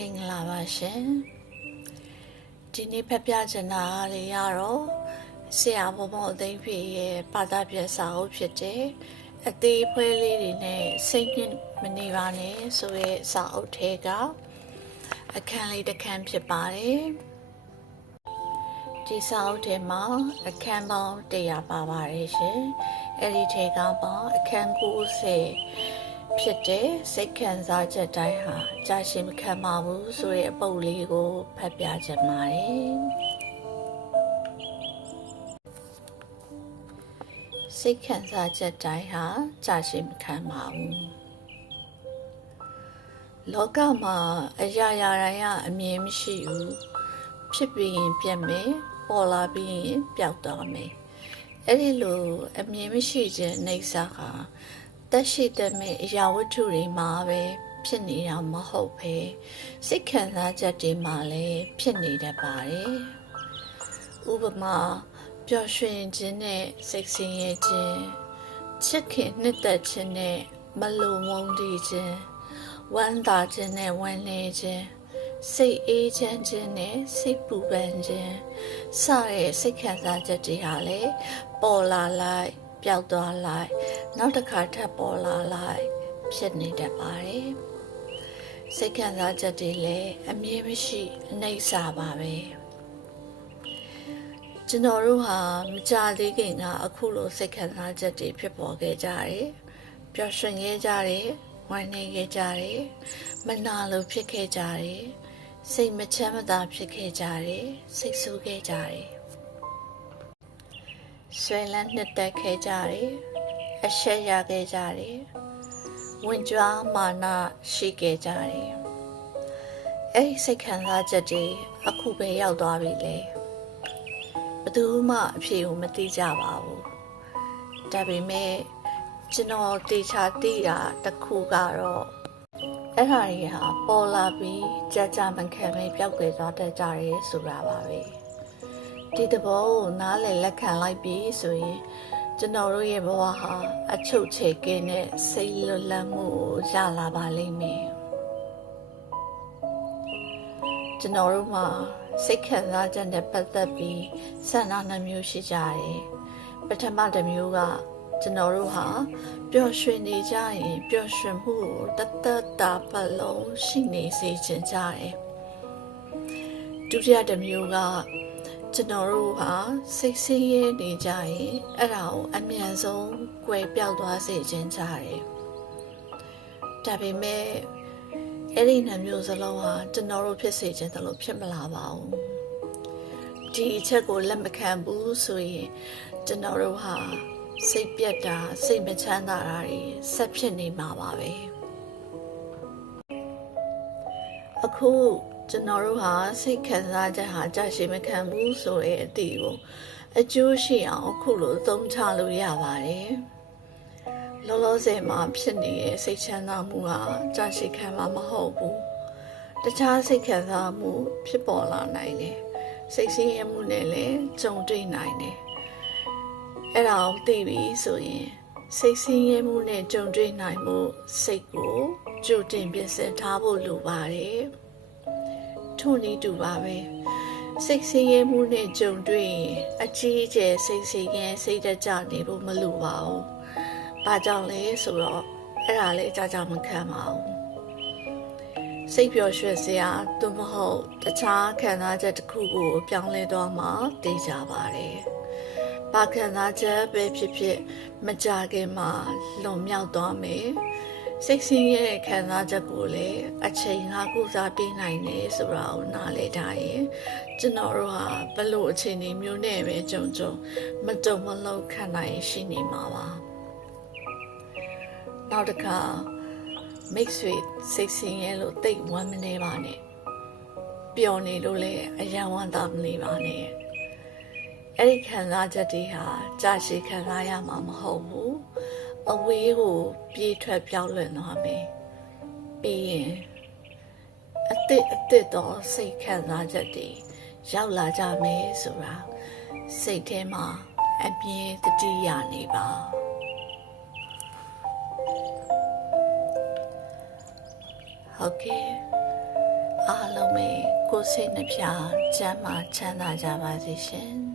မင်္ဂလာပါရှင်ဒီနေ့ဖက်ပြချင်တာလေးရတော့ဆရာဘဘအသိမ့်ဖေရဲ့ဘာသာပြစာအုပ်ဖြစ်တယ်အသေးဖွဲလေးတွေနဲ့စိတ်ညစ်မနေပါနဲ့ဆိုရဲစာအုပ်ထဲကအခန်းလေးတစ်ခန်းဖြစ်ပါတယ်ဒီစာအုပ်ထဲမှာအခန်းပေါင်း100ပါပါတယ်ရှင်အဲ့ဒီထဲကပေါင်းအခန်း90 ဖြစ်တဲ့စိတ်ခံစားချက်တိုင်းဟာကြာရှည်မခံပါဘူးဆိုတဲ့အပုပ်လေးကိုဖတ်ပြချင်ပါတယ်စိတ်ခံစားချက်တိုင်းဟာကြာရှည်မခံပါဘူးလောကမှာအရာရာတိုင်းကအမြင်မရှိဘူးဖြစ်ပြီးရင်ပြတ်မယ်ပေါ်လာပြီးရင်ပျောက်သွားမယ်အဲ့ဒီလိုအမြင်မရှိခြင်းနှိစ္စဟာ တက်ရှိတဲ့မဲ့အရာဝတ္ထုတွေမှာပဲဖြစ်နေတာမဟုတ်ပဲစိတ်ခံစားချက်တွေမှာလည်းဖြစ်နေတတ်ပါတယ်ဥပမာပျော်ရွှင်ခြင်းနဲ့စိတ်ဆင်းရဲခြင်းချစ်ခင်နှစ်သက်ခြင်းနဲ့မလုံဝန်းတည်ခြင်းဝမ်းသာခြင်းနဲ့ဝမ်းနည်းခြင်းစိတ်အေးချမ်းခြင်းနဲ့စိတ်ပူပန်ခြင်းစတဲ့စိတ်ခံစားချက်တွေဟာလည်းပေါ်လာလိုက်ပျောက်သွားလိုက် နောက်တစ်ခါထပ်ပေါ်လာလိုက်ဖြစ်နေတတ်ပါတယ်စိတ်ခံစားချက်တွေလည်းအမြဲမရှိအနေစာပါပဲကျွန်တော်တို့ဟာမကြသေးခင်ကအခုလိုစိတ်ခံစားချက်တွေဖြစ်ပေါ်ခဲ့ကြတယ်ပျော်ရွှင်ခဲ့ကြတယ်ဝမ်းနည်းခဲ့ကြတယ်မနာလိုဖြစ်ခဲ့ကြတယ်စိတ်မချမ်းမသာဖြစ်ခဲ့ကြတယ်စိတ်ဆိုးခဲ့ကြတယ်ဆွေလန်းနှစ်သက်ခဲ့ကြတယ် အရှက်ရခဲ့ကြတယ်ဝင်ကြွားမာနရှိခဲ့ကြတယ်အဲ့ဒီစိတ်ခံစားချက်တွေအခုပဲရောက်သွားပြီလေဘယ်သူမှအဖြေကိုမသိကြပါဘူးဒါပေမဲ့ကျွန်တော်တေချာသိတာတစ်ခုကတော့အဲ့ဟာတွေဟာပေါ်လာပြီးကြာကြာမခံပဲပျောက်ကွယ်သွားတတ်ကြတယ်ဆိုတာပါပဲဒီသဘောကိုနားလည်လက်ခံလိုက်ပြီးဆိုရင် ကျွန်တော်တို့ရဲ့ဘဝဟာအချုပ်ချယ်ကင်းတဲ့စိတ်လွတ်လပ်မှုကိုရလာပါလိမ့်မယ်ကျွန်တော်တို့မှာစိတ်ခံစားချက်နဲ့ပတ်သက်ပြီးဆန္ဒနှမျိုးရှိကြတယ်ပထမတစ်မျိုးကကျွန်တော်တို့ဟာပျော်ရွှင်နေကြရင်ပျော်ရွှင်မှုကိုတသက်တာပတ်လုံးရှိနေစေချင်ကြတယ်ဒုတိယတစ်မျိုးက ကျွန်တော်တို့ဟာစိတ်ဆင်းရဲနေကြရင်အဲ့ဒါကိုအမြန်ဆုံးကွယ်ပြောက်သွားစေချင်ကြတယ်ဒါပေမဲ့အဲ့ဒီနှမျိုးစလုံးဟာကျွန်တော်တို့ဖြစ်စေချင်တယ်လို့ဖြစ်မလာပါဘူးဒီအချက်ကိုလက်မခံဘူးဆိုရင်ကျွန်တော်တို့ဟာစိတ်ပြက်တာစိတ်မချမ်းသာတာတွေဆက်ဖြစ်နေမှာပါပဲအခု ကျွန်တော်တို့ဟာစိတ်ခံစားချက်ဟာကြာရှည်မခံဘူးဆိုတဲ့အသည့်ကိုအကျိုးရှိအောင်အခုလိုသုံးချလို့ရပါတယ်လောလောဆယ်မှာဖြစ်နေတဲ့စိတ်ချမ်းသာမှုဟာကြာရှည်ခံမှာမဟုတ်ဘူးတခြားစိတ်ခံစားမှုဖြစ်ပေါ်လာနိုင်တယ်စိတ်ဆင်းရဲမှုနဲ့လည်းကြုံတွေ့နိုင်တယ်အဲ့ဒါကိုသိပြီဆိုရင်စိတ်ဆင်းရဲမှုနဲ့ကြုံတွေ့နိုင်မှုစိတ်ကိုကြိုတင်ပြင်ဆင်ထားဖို့လိုပါတယ် ထို့နည်းတူပါပဲစိတ်ဆင်းရဲမှုနဲ့ကြုံတွေ့ရင်အကြီးအကျယ်စိတ်ဆင်းရဲစိတ်တကြနေဖို့မလိုပါဘူး။ဘာကြောင့်လဲဆိုတော့အဲ့ဒါလေးအကြကြမခံပါဘူး။စိတ်ပျော်ရွှင်စရာသို့မဟုတ်တခြားခံစားချက်တစ်ခုကိုပြောင်းလဲသွားမှသိကြပါတယ်။ဘာခံစားချက်ပဲဖြစ်ဖြစ်မကြခင်မှာလွန်မြောက်သွားမယ်။ စိတ်ဆင်းရဲတဲ့ခံစားချက်ကိုလည်းအချိန်ကကုစားပေးနိုင်တယ်ဆိုတာကိုနားလည်ထားရင်ကျွန်တော်တို့ဟာဘလို့အချိန်တွေမျိုးနဲ့ပဲကြုံကြုံမတုံမလုံးခံနိုင်ရှိနေမှာပါနောက်တစ်ခါ mix with စိတ်ဆင်းရဲလို့တိတ်ဝမ်းမနေပါနဲ့ပျော်နေလို့လည်းအယံဝမ်းသာမနေပါနဲ့အဲ့ဒီခံစားချက်တွေဟာကြာရှည်ခံစားရမှာမဟုတ်ဘူး အဝေးကိုပြေးထွက်ပြောင်းလွင်သွားမယ်ပြီးရင်အစ်စ်အစ်စ်တော့စိတ်ခံစားချက်တွေရောက်လာကြမယ်ဆိုတာစိတ်ထဲမှာအပြင်းတတိယနေပါဟုတ်ကဲ့အားလုံးပဲကိုယ်စိတ်နှပြချမ်းသာချမ်းသာကြပါစေရှင်